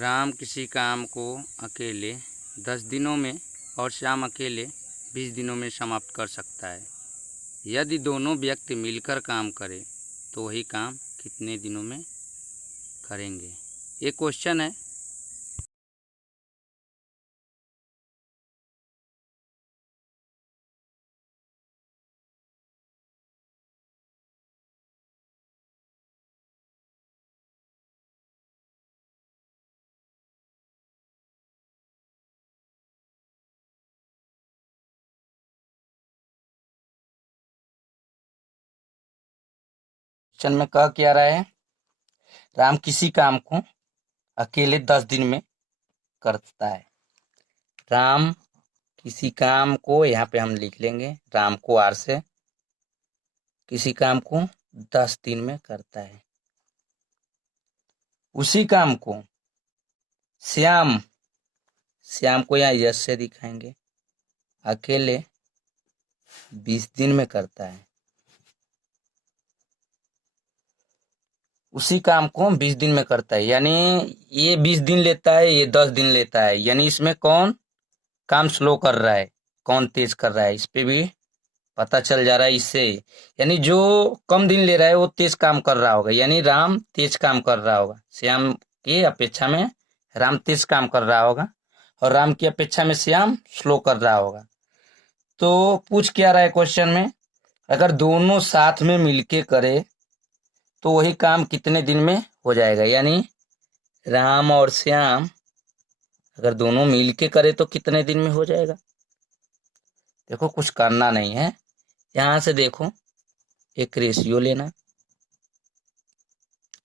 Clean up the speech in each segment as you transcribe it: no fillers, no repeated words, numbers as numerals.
राम किसी काम को अकेले 10 दिनों में और श्याम अकेले 20 दिनों में समाप्त कर सकता है। यदि दोनों व्यक्ति मिलकर काम करें तो वही काम कितने दिनों में करेंगे? ये क्वेश्चन है। क्वेश्चन में कह क्या रहा है? राम किसी काम को अकेले 10 दिन में करता है। राम किसी काम को, यहाँ पे हम लिख लेंगे राम को आर से, किसी काम को 10 दिन में करता है। उसी काम को श्याम को यहाँ यश से दिखाएंगे, अकेले 20 दिन में करता है। उसी काम को 20 दिन में करता है, यानी ये 20 दिन लेता है, ये 10 दिन लेता है। यानी इसमें कौन काम स्लो कर रहा है, कौन तेज कर रहा है, इस पे भी पता चल जा रहा है इससे। यानी जो कम दिन ले रहा है वो तेज काम कर रहा होगा, यानी राम तेज काम कर रहा होगा। श्याम की अपेक्षा में राम तेज काम कर रहा होगा और राम की अपेक्षा में श्याम स्लो कर रहा होगा। तो पूछ क्या रहा है क्वेश्चन में? अगर दोनों साथ में मिलके करे तो वही काम कितने दिन में हो जाएगा। यानी राम और श्याम अगर दोनों मिलके करे तो कितने दिन में हो जाएगा। देखो कुछ करना नहीं है, यहां से देखो एक रेशियो लेना,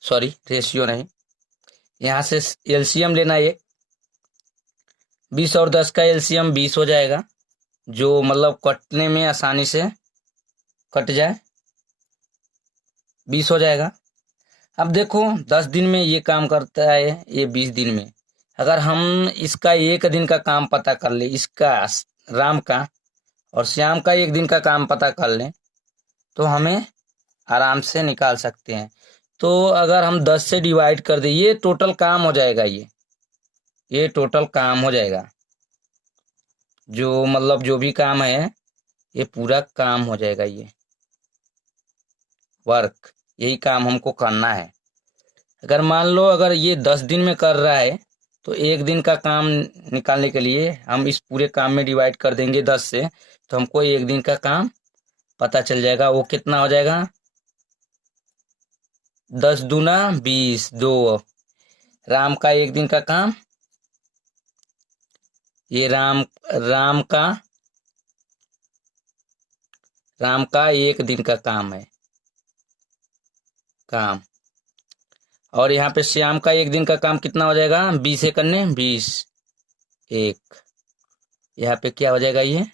सॉरी रेशियो नहीं, यहां से एलसीएम लेना। एक 20 और 10 का एलसीएम 20 हो जाएगा, जो मतलब कटने में आसानी से कट जाए, 20 हो जाएगा। अब देखो 10 दिन में ये काम करता है, ये 20 दिन में। अगर हम इसका एक दिन का काम पता कर ले, इसका राम का और श्याम का एक दिन का काम पता कर लें तो हमें आराम से निकाल सकते हैं। तो अगर हम 10 से डिवाइड कर दें, ये टोटल काम हो जाएगा, ये टोटल काम हो जाएगा, जो मतलब जो भी काम है ये पूरा काम हो जाएगा। ये वर्क, यही काम हमको करना है। अगर मान लो अगर ये 10 दिन में कर रहा है तो एक दिन का काम निकालने के लिए हम इस पूरे काम में डिवाइड कर देंगे 10 से, तो हमको एक दिन का काम पता चल जाएगा। वो कितना हो जाएगा? 10 दूना 20, 2। राम का एक दिन का काम, ये राम का एक दिन का काम है, काम। और यहाँ पे श्याम का एक दिन का काम कितना हो जाएगा? 20 से करने 20, 1। यहाँ पे क्या हो जाएगा? ये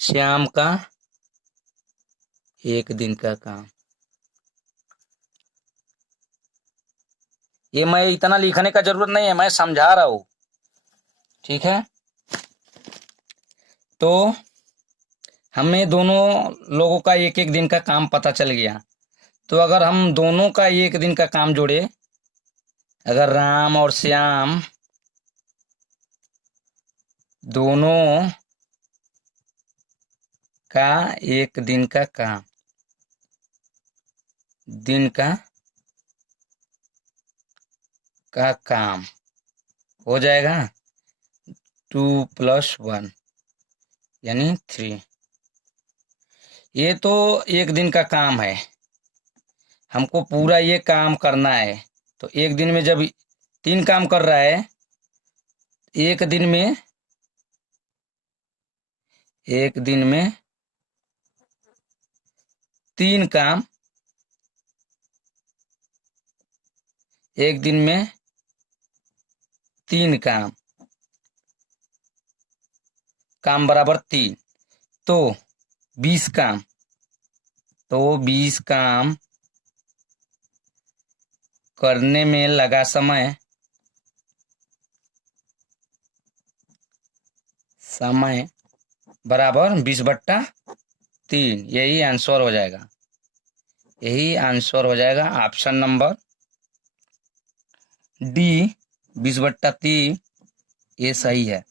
श्याम का एक दिन का काम। ये मैं इतना लिखने का जरूरत नहीं है, मैं समझा रहा हूं, ठीक है। तो हमें दोनों लोगों का एक एक दिन का काम पता चल गया। तो अगर हम दोनों का एक दिन का काम जोड़े, अगर राम और श्याम दोनों का एक दिन का काम, दिन का काम हो जाएगा 2 + 1 यानी 3। ये तो एक दिन का काम है, हमको पूरा ये काम करना है। तो एक दिन में जब 3 काम कर रहा है, एक दिन में 3 काम, एक दिन में 3 काम बराबर 3, तो 20 काम। तो 20 काम करने में लगा समय बराबर 20/3। यही आंसर हो जाएगा, यही आंसर हो जाएगा ऑप्शन नंबर डी, 20/3 ये सही है।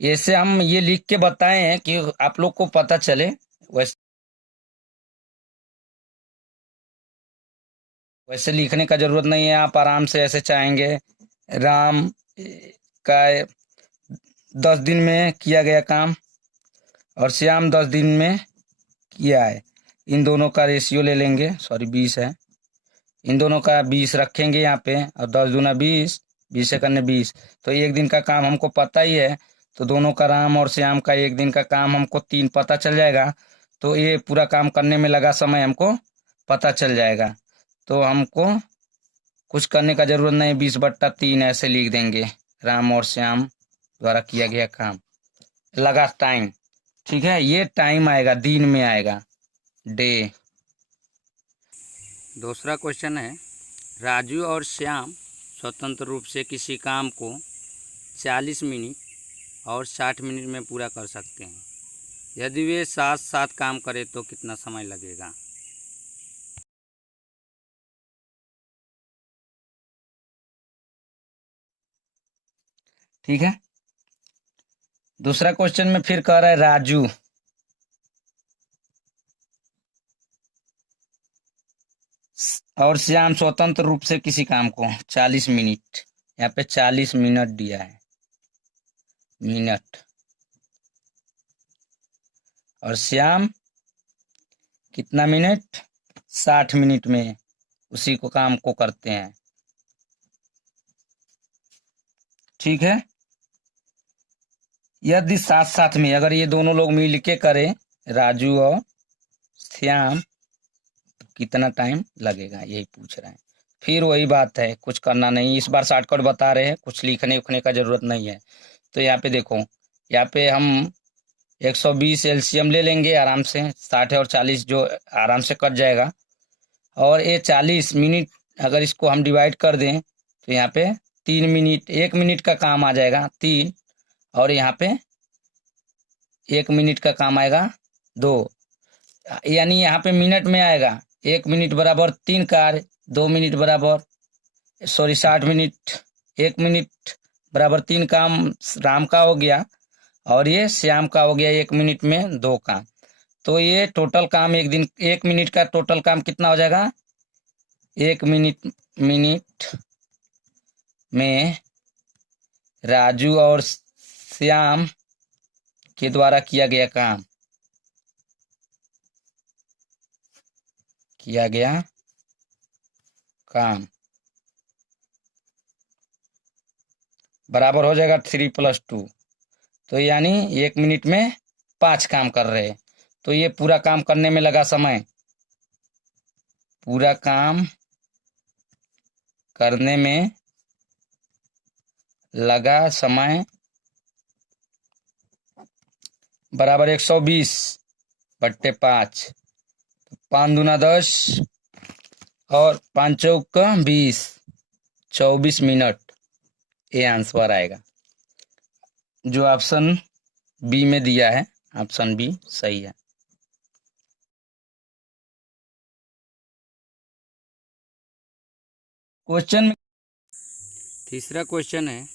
ऐसे हम ये लिख के बताए हैं कि आप लोग को पता चले। वैसे लिखने का जरूरत नहीं है, आप आराम से ऐसे चाहेंगे राम का 10 दिन में किया गया काम और श्याम 10 दिन में किया है, इन दोनों का रेशियो ले लेंगे, सॉरी 20 है, इन दोनों का 20 रखेंगे यहाँ पे और 10 दूना 20, 20 से करने 20, तो एक दिन का काम हमको पता ही है, तो दोनों का राम और श्याम का एक दिन का काम हमको 3 पता चल जाएगा, तो ये पूरा काम करने में लगा समय हमको पता चल जाएगा। तो हमको कुछ करने का जरूरत नहीं, 20/3 ऐसे लिख देंगे, राम और श्याम द्वारा किया गया काम लगा टाइम। ठीक है, ये टाइम आएगा, दिन में आएगा, डे। दूसरा क्वेश्चन है, राजू और श्याम स्वतंत्र रूप से किसी काम को 40 मिनट और 60 मिनट में पूरा कर सकते हैं। यदि वे साथ साथ काम करें तो कितना समय लगेगा? ठीक है, दूसरा क्वेश्चन में फिर कह रहा है राजू और श्याम स्वतंत्र रूप से किसी काम को 40 मिनट, यहाँ पे 40 मिनट दिया है, मिनट, और श्याम कितना मिनट, 60 मिनट में उसी को काम को करते हैं। ठीक है, यदि साथ साथ में अगर ये दोनों लोग मिल के करें, राजू और श्याम, तो कितना टाइम लगेगा, यही पूछ रहे हैं। फिर वही बात है, कुछ करना नहीं, इस बार शॉर्टकट बता रहे हैं, कुछ लिखने उखने का जरूरत नहीं है। तो यहाँ पे देखो, यहाँ पे हम 120 एलसीएम ले लेंगे आराम से, 60 और 40 जो आराम से कट जाएगा, और ये 40 मिनट अगर इसको हम डिवाइड कर दें तो यहाँ पे 3 मिनट, 1 मिनट का काम आ जाएगा 3, और यहाँ पे 1 मिनट का काम आएगा 2, यानी यहाँ पे मिनट में आएगा, 1 मिनट बराबर 3 कार्य, 2 मिनट बराबर, सॉरी 60 मिनट, 1 मिनट बराबर 3 काम राम का हो गया, और ये श्याम का हो गया 1 मिनट में 2 काम। तो ये टोटल काम एक दिन, 1 मिनट का टोटल काम कितना हो जाएगा, 1 मिनट में राजू और श्याम के द्वारा किया गया काम बराबर हो जाएगा 3 + 2, तो यानी 1 मिनट में 5 काम कर रहे हैं। तो ये पूरा काम करने में लगा समय, पूरा काम करने में लगा समय बराबर 120/5, 5 दूना 10 और 5 चौका 20, 24 मिनट, ये आंसर आएगा, जो ऑप्शन बी में दिया है, ऑप्शन बी सही है। क्वेश्चन तीसरा क्वेश्चन है,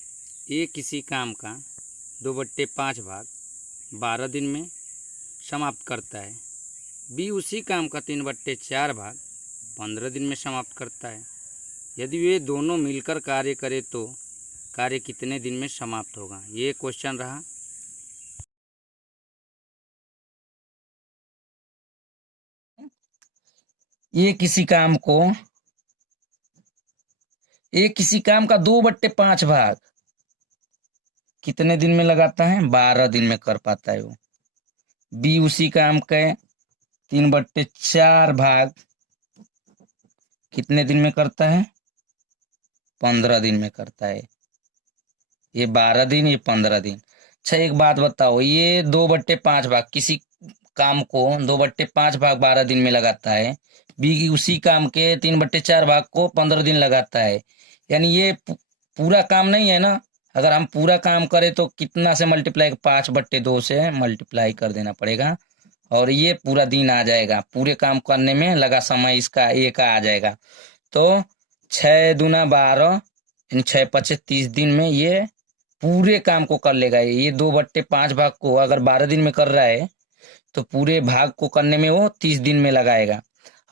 ए किसी काम का 2/5 भाग 12 दिन में समाप्त करता है, बी उसी काम का 3/4 भाग 15 दिन में समाप्त करता है। यदि वे दोनों मिलकर कार्य करें तो कार्य कितने दिन में समाप्त होगा? ये क्वेश्चन रहा। ये किसी काम का 2/5 भाग कितने दिन में लगाता है, 12 दिन में कर पाता है वो। बी उसी काम के 3/4 भाग कितने दिन में करता है, 15 दिन में करता है। ये 12 दिन, ये 15 दिन। अच्छा एक बात बताओ, ये 2/5 भाग किसी काम को 2/5 भाग 12 दिन में लगाता है, बी उसी काम के 3/4 भाग को 15 दिन लगाता है, यानी ये पूरा काम नहीं है ना। अगर हम पूरा काम करें तो कितना से मल्टीप्लाई, 5/2 से मल्टीप्लाई कर देना पड़ेगा, और ये पूरा दिन आ जाएगा, पूरे काम करने में लगा समय इसका एक आ जाएगा। तो 6 दूना 12 यानी 6 × 5 = 30 दिन में ये पूरे काम को कर लेगा। ये 2/5 भाग को अगर 12 दिन में कर रहा है तो पूरे भाग को करने में वो 30 दिन में लगाएगा।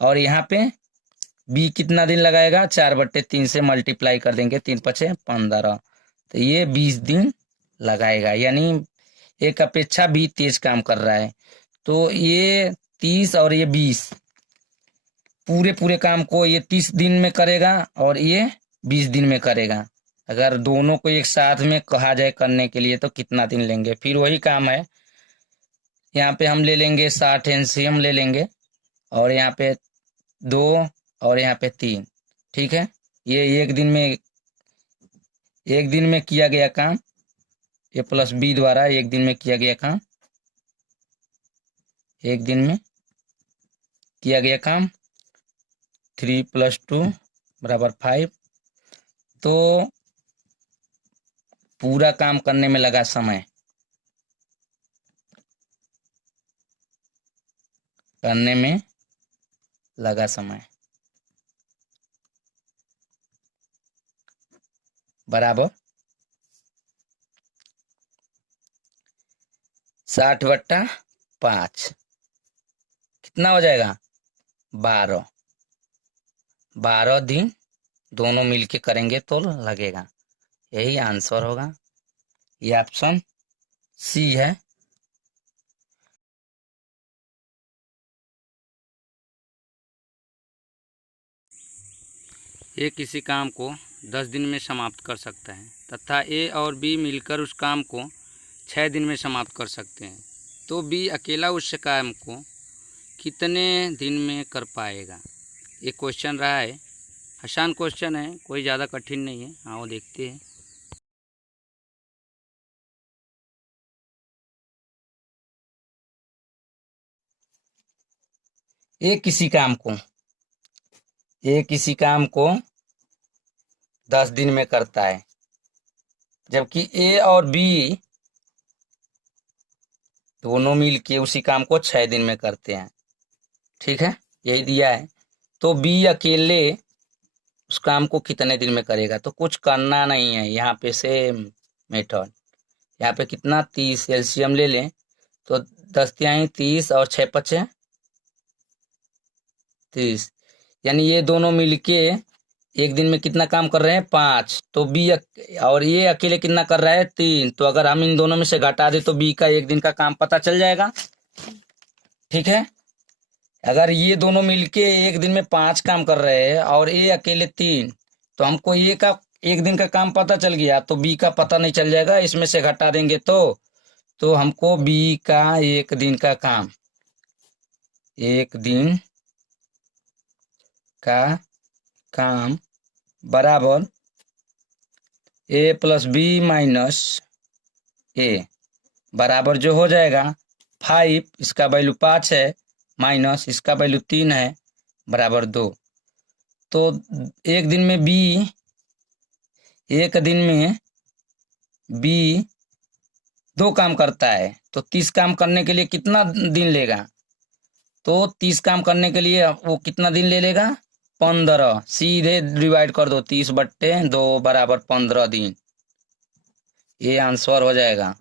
और यहाँ पे बी कितना दिन लगाएगा, 4/3 से मल्टीप्लाई कर देंगे, 3×5 = 15, तो ये 20 दिन लगाएगा। यानी एक अपेक्षा भी तेज काम कर रहा है। तो ये 30 और ये 20 पूरे पूरे काम को ये 30 दिन में करेगा और ये 20 दिन में करेगा। अगर दोनों को एक साथ में कहा जाए करने के लिए तो कितना दिन लेंगे। फिर वही काम है, यहाँ पे हम ले लेंगे 60 एलसीएम ले लेंगे और यहाँ पे 2 और यहाँ पे 3। ठीक है, ये एक दिन में किया गया काम, ए प्लस बी द्वारा एक दिन में किया गया काम, एक दिन में किया गया काम 3 + 2 = 5। तो पूरा काम करने में लगा समय, बराबर 60/5 कितना हो जाएगा, 12 दिन दोनों मिलके करेंगे तो लगेगा। यही आंसर होगा, ये ऑप्शन सी है। ए किसी काम को 10 दिन में समाप्त कर सकता है तथा ए और बी मिलकर उस काम को 6 दिन में समाप्त कर सकते हैं, तो बी अकेला उस काम को कितने दिन में कर पाएगा। ये क्वेश्चन रहा है, आसान क्वेश्चन है, कोई ज़्यादा कठिन नहीं है। हाँ, वो देखते हैं। ए किसी काम को 10 दिन में करता है, जबकि ए और बी दोनों मिलके उसी काम को 6 दिन में करते हैं। ठीक है, यही दिया है। तो बी अकेले उस काम को कितने दिन में करेगा, तो कुछ करना नहीं है। यहाँ पे सेम मेथड, यहाँ पे कितना 30 एलसीएम ले लें तो 10 × 30 और 6×5 = 30, यानी ये दोनों मिलके एक दिन में कितना काम कर रहे हैं, 5। तो बी और ये अकेले कितना कर रहा है, 3। तो अगर हम इन दोनों में से घटा दे तो बी का एक दिन का काम पता चल जाएगा। ठीक है, अगर ये दोनों मिलके एक दिन में 5 काम कर रहे हैं और ए अकेले 3, तो हमको ए का एक दिन का काम पता चल गया, तो बी का पता नहीं चल जाएगा। इसमें से घटा देंगे तो हमको बी का एक दिन का काम, बराबर ए प्लस बी माइनस ए, बराबर जो हो जाएगा 5, इसका वैल्यू 5 है, माइनस इसका वैल्यू 3 है, बराबर 2। तो एक दिन में बी 2 काम करता है, तो 30 काम करने के लिए कितना दिन लेगा, तो 30 काम करने के लिए वो कितना दिन ले लेगा, 15। सीधे डिवाइड कर दो, 30/2 = 15 दिन। ये आंसर हो जाएगा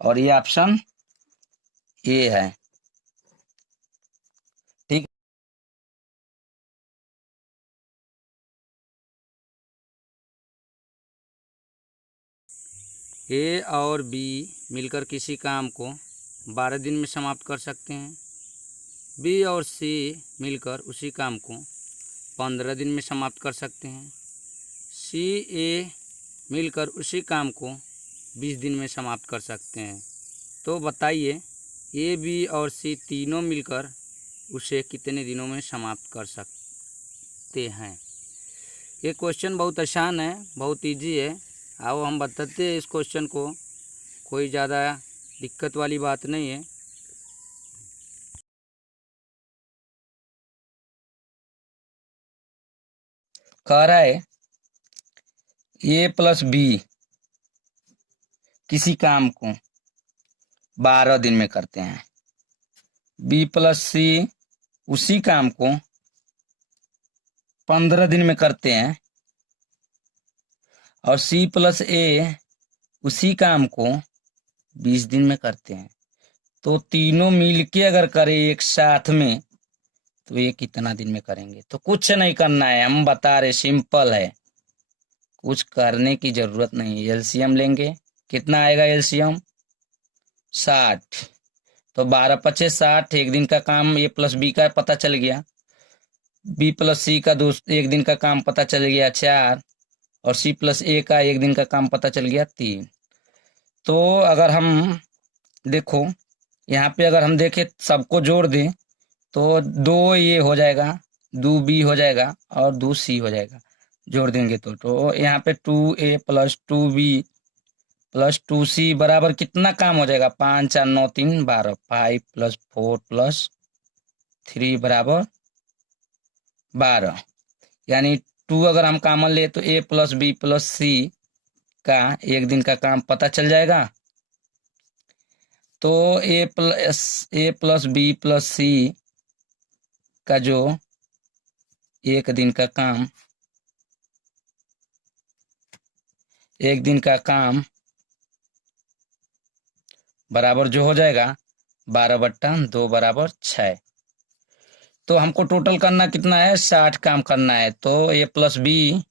और ये ऑप्शन ए है। ठीक, ए और बी मिलकर किसी काम को 12 दिन में समाप्त कर सकते हैं। बी और सी मिलकर उसी काम को 15 दिन में समाप्त कर सकते हैं। सी ए मिलकर उसी काम को 20 दिन में समाप्त कर सकते हैं। तो बताइए, ए बी और सी तीनों मिलकर उसे कितने दिनों में समाप्त कर सकते हैं। ये क्वेश्चन बहुत आसान है, बहुत इजी है। आओ हम बताते हैं इस क्वेश्चन को, कोई ज़्यादा दिक्कत वाली बात नहीं है। कह रहा है ए प्लस बी किसी काम को 12 दिन में करते हैं, बी प्लस सी उसी काम को 15 दिन में करते हैं, और C प्लस A उसी काम को 20 दिन में करते हैं। तो तीनों मिलके अगर करें एक साथ में तो ये कितना दिन में करेंगे? तो कुछ नहीं करना है, हम बता रहे, सिंपल है, कुछ करने की जरूरत नहीं है। एलसीएम लेंगे, कितना आएगा एलसीएम? 60। तो 12 पचे 60, एक दिन का काम A प्लस B का पता चल गया, B प्लस C का एक दिन का काम पता चल गया 4, और C प्लस A का एक दिन का काम पता चल गया 3। तो अगर हम देखो यहाँ पे अगर हम देखें सबको जोड़ दें तो 2 ये हो जाएगा, 2 B हो जाएगा और 2 C हो जाएगा, जोड़ देंगे तो यहाँ पे 2A plus 2B plus 2C बराबर कितना काम हो जाएगा? 5 4 9 3 12, 5 प्लस 4 प्लस 3 बराबर 12। यानी 2 अगर हम कॉमन ले तो A plus B plus C का एक दिन का काम पता चल जाएगा। तो A plus B plus C का जो एक दिन का काम, एक दिन का काम बराबर जो हो जाएगा 12/2 बराबर 6। तो हमको टोटल करना कितना है? 60 काम करना है। तो A plus B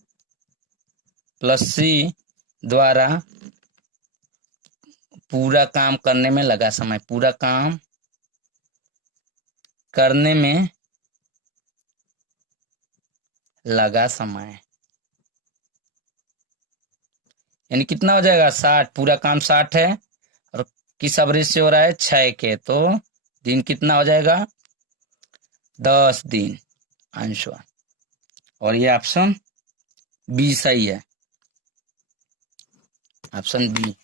plus C द्वारा पूरा काम करने में लगा समय, पूरा काम करने में लगा समय, यानी कितना हो जाएगा? 60। पूरा काम 60 है और किस एवरेज से हो रहा है? 6 के। तो दिन कितना हो जाएगा? 10 दिन आंसर। और ये ऑप्शन बी सही है, ऑप्शन बी।